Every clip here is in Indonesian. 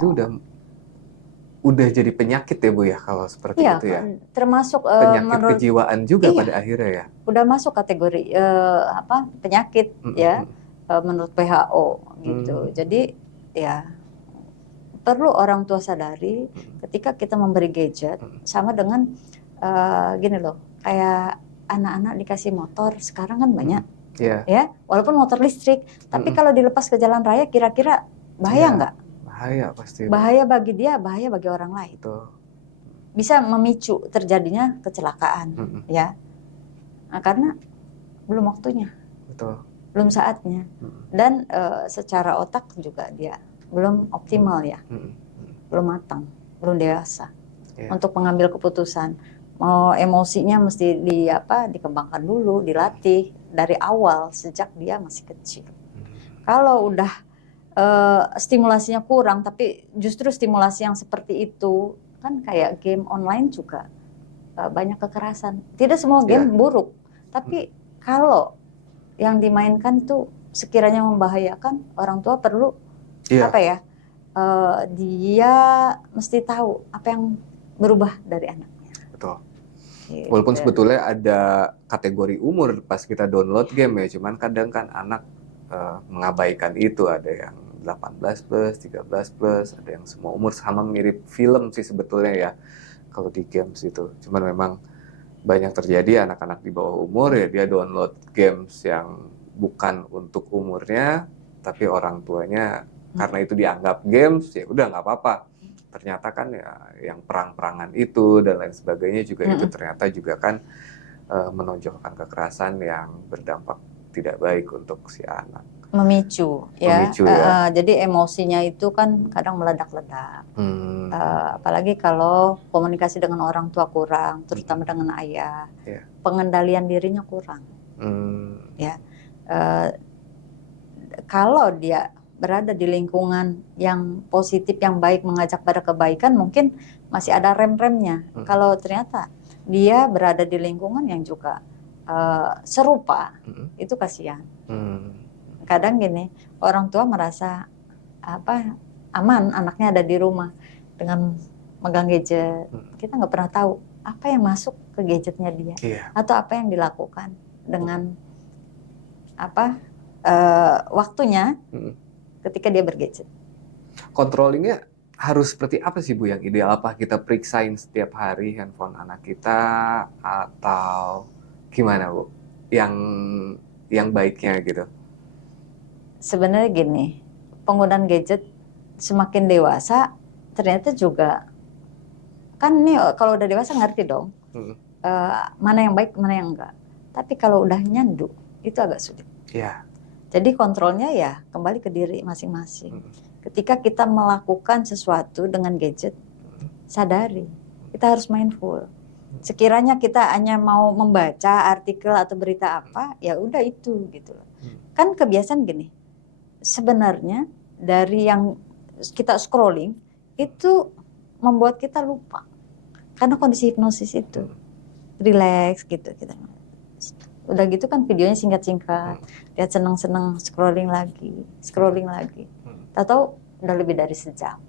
itu udah jadi penyakit ya Bu ya kalau seperti Iya, itu ya. termasuk Penyakit menurut kejiwaan juga iya, pada akhirnya ya. udah masuk kategori penyakit ya menurut WHO gitu. Jadi ya perlu orang tua sadari ketika kita memberi gadget sama dengan gini loh, kayak anak-anak dikasih motor sekarang kan banyak ya, walaupun motor listrik, tapi kalau dilepas ke jalan raya kira-kira bahaya nggak? Bahaya pasti. Bahaya bagi dia, bahaya bagi orang lain. Betul. Bisa memicu terjadinya kecelakaan ya. Nah, karena belum waktunya. Betul. Belum saatnya. Dan secara otak juga dia belum optimal ya. Belum matang, belum dewasa untuk mengambil keputusan. Mau emosinya mesti dikembangkan dulu, dilatih dari awal sejak dia masih kecil. Kalau udah stimulasinya kurang, tapi justru stimulasi yang seperti itu kan kayak game online juga banyak kekerasan. Tidak semua game buruk, tapi kalau yang dimainkan tuh sekiranya membahayakan, orang tua perlu dia mesti tahu apa yang berubah dari anaknya. Betul. Gitu. Walaupun sebetulnya ada kategori umur pas kita download game ya, cuman kadang kan anak mengabaikan itu. Ada yang 18 plus, 13 plus, ada yang semua umur, sama mirip film sih sebetulnya ya kalau di games itu. Cuman memang banyak terjadi anak-anak di bawah umur ya dia download games yang bukan untuk umurnya, tapi orang tuanya karena itu dianggap games ya udah nggak apa-apa. Ternyata kan ya yang perang-perangan itu dan lain sebagainya juga itu ternyata juga kan menonjolkan kekerasan yang berdampak tidak baik untuk si anak. Memicu ya. Jadi emosinya itu kan kadang meledak-ledak. Apalagi kalau komunikasi dengan orang tua kurang, terutama dengan ayah, pengendalian dirinya kurang. Ya, kalau dia berada di lingkungan yang positif, yang baik, mengajak pada kebaikan, mungkin masih ada rem-remnya. Kalau ternyata dia berada di lingkungan yang juga serupa, itu kasihan. Kadang gini, orang tua merasa aman, anaknya ada di rumah dengan megang gadget. Kita nggak pernah tahu apa yang masuk ke gadgetnya dia, atau apa yang dilakukan dengan waktunya ketika dia bergadget. Controllingnya harus seperti apa sih Bu yang ideal? Apa kita periksain setiap hari handphone anak kita atau gimana Bu? Yang baiknya gitu. Sebenarnya gini, penggunaan gadget semakin dewasa ternyata juga kan nih kalau udah dewasa ngerti dong mana yang baik mana yang enggak. Tapi kalau udah nyandu itu agak sulit. Jadi kontrolnya ya kembali ke diri masing-masing. Ketika kita melakukan sesuatu dengan gadget, sadari kita harus mindful. Sekiranya kita hanya mau membaca artikel atau berita apa, ya udah itu gitu. Kan kebiasaan gini. Sebenarnya dari yang kita scrolling itu membuat kita lupa karena kondisi hipnosis itu relax gitu kita. Udah gitu kan videonya singkat-singkat, lihat seneng-seneng scrolling lagi, tahu udah lebih dari sejam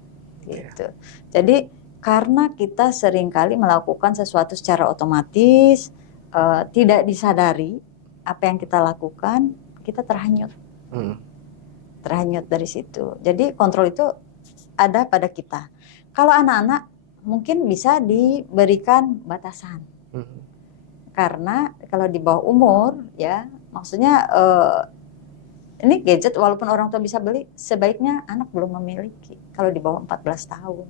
gitu. Jadi karena kita seringkali melakukan sesuatu secara otomatis, tidak disadari apa yang kita lakukan, kita terhanyut dari situ. Jadi kontrol itu ada pada kita. Kalau anak-anak mungkin bisa diberikan batasan. Karena kalau di bawah umur ya, maksudnya ini gadget walaupun orang tua bisa beli, sebaiknya anak belum memiliki. Kalau di bawah 14 tahun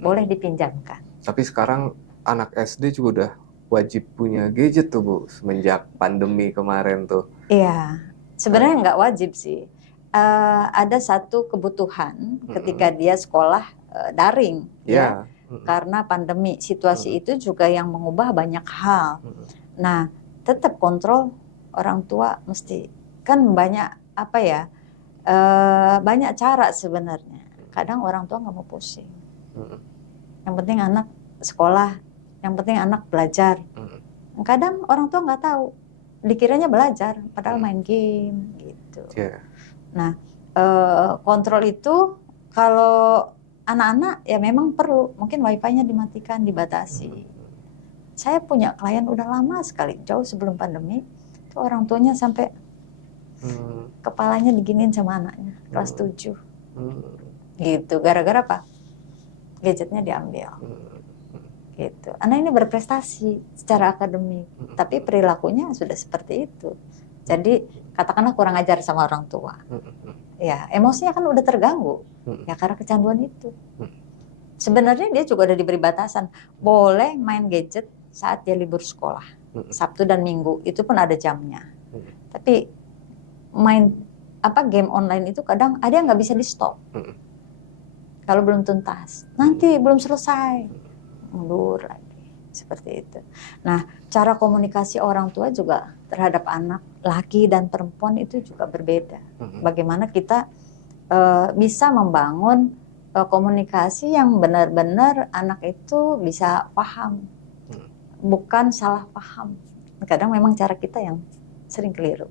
boleh dipinjamkan. Tapi sekarang anak SD juga udah wajib punya gadget tuh Bu, semenjak pandemi kemarin tuh. Iya, sebenarnya nggak wajib sih. Ada satu kebutuhan ketika dia sekolah daring ya, karena pandemi. Situasi itu juga yang mengubah banyak hal. Nah, tetap kontrol orang tua mesti, kan banyak banyak cara sebenarnya. Kadang orang tua nggak mau pusing. Yang penting anak sekolah, yang penting anak belajar. Kadang orang tua nggak tahu, dikiranya belajar, padahal main game gitu. Nah, kontrol itu kalau anak-anak ya memang perlu, mungkin wifi-nya dimatikan, dibatasi. Saya punya klien udah lama sekali, jauh sebelum pandemi, itu orang tuanya sampai kepalanya diginiin sama anaknya, kelas 7. Gitu, gara-gara apa? Gadgetnya diambil. Gitu. Anak ini berprestasi secara akademik, tapi perilakunya sudah seperti itu. Jadi katakanlah kurang ajar sama orang tua. Ya, emosinya kan udah terganggu. Ya karena kecanduan itu. Sebenarnya dia juga udah diberi batasan, boleh main gadget saat dia libur sekolah, Sabtu dan Minggu, itu pun ada jamnya. Tapi main game online itu kadang ada yang nggak bisa di stop. Kalau belum tuntas, nanti belum selesai, mundur lagi, seperti itu. Nah, cara komunikasi orang tua juga terhadap anak laki dan perempuan itu juga berbeda. Bagaimana kita bisa membangun komunikasi yang benar-benar anak itu bisa paham, bukan salah paham. Kadang memang cara kita yang sering keliru.